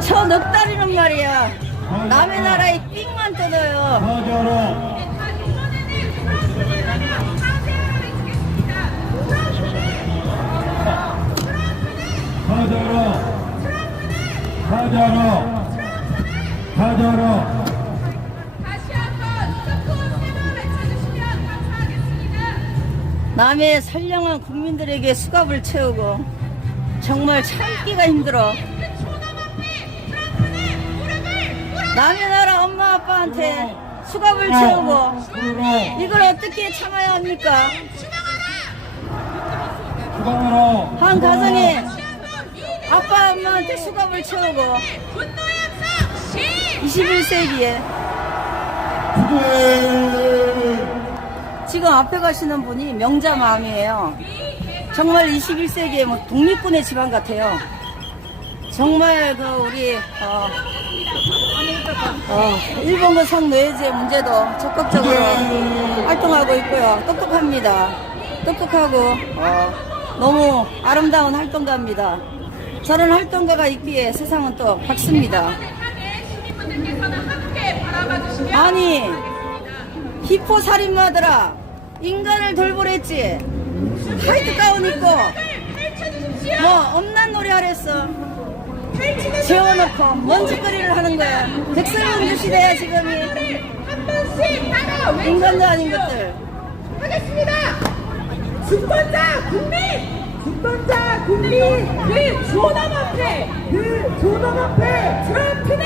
저 넉다리는 말이야. 남의 나라에 삥만 뜯어요. 세번 외쳐주시면 감사하겠습니다. 남의 선량한 국민들에게 수갑을 채우고 정말 참기가 힘들어. 남의 나라 엄마 아빠한테 수갑을 채우고 이걸 어떻게 참아야 합니까? 한 가정에 아빠 엄마한테 수갑을 채우고 분노의 함성 시 21세기에 부대 지금 앞에 가시는 분이 명자 마음이에요. 정말 21세기에 뭐 독립군의 집안 같아요. 정말 그 우리 어, 어, 일본군 성노예제 문제도 적극적으로 활동하고 있고요. 똑똑합니다. 똑똑하고 어, 너무 아름다운 활동가입니다. 저런 활동가가 있기에 세상은 또 밝습니다. 아니 히포 살인마들아 인간을 돌보랬지 화이트 가운 입고. 뭐 엄난 노래 하랬어 재워놓고 먼지거리를 하는 거야 백설공주 시대야 지금이 한 번씩 따라 인간도 아닌 것들 외쳐하겠습니다. 주권자 국민! 주권자 국민! 그 존엄 앞에! 그 존엄 앞에! 트럼프는!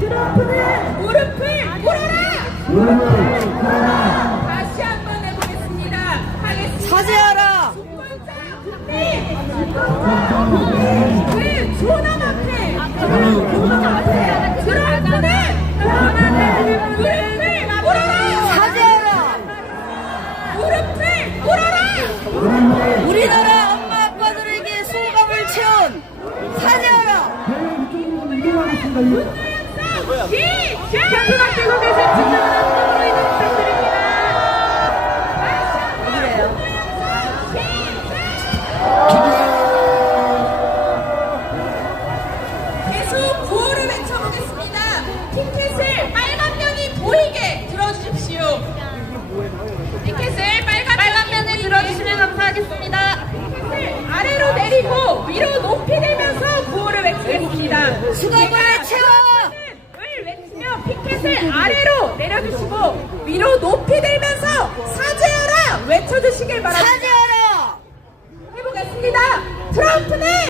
트럼프는! 무릎을 꿇어라! 다시 한 번 해보겠습니다. 하겠습니다. 사죄하라 주권자 국민! 우리나라 엄마 아빠들에게 수갑을 채운 사죄하라 캠프 계속 구호를 외쳐보겠습니다. 티켓을 빨간 면이 보이게 들어주십시오. 티켓을 빨간, 빨간 면에 들어주시면 감사하겠습니다. 티켓을 아래로 내리고 위로 높이 들면서 구호를 외치겠습니다. 수갑을 채워 을 외치며 피켓을 아래로 내려주시고 위로 높이 들면서 사죄하라 외쳐주시길 바랍니다.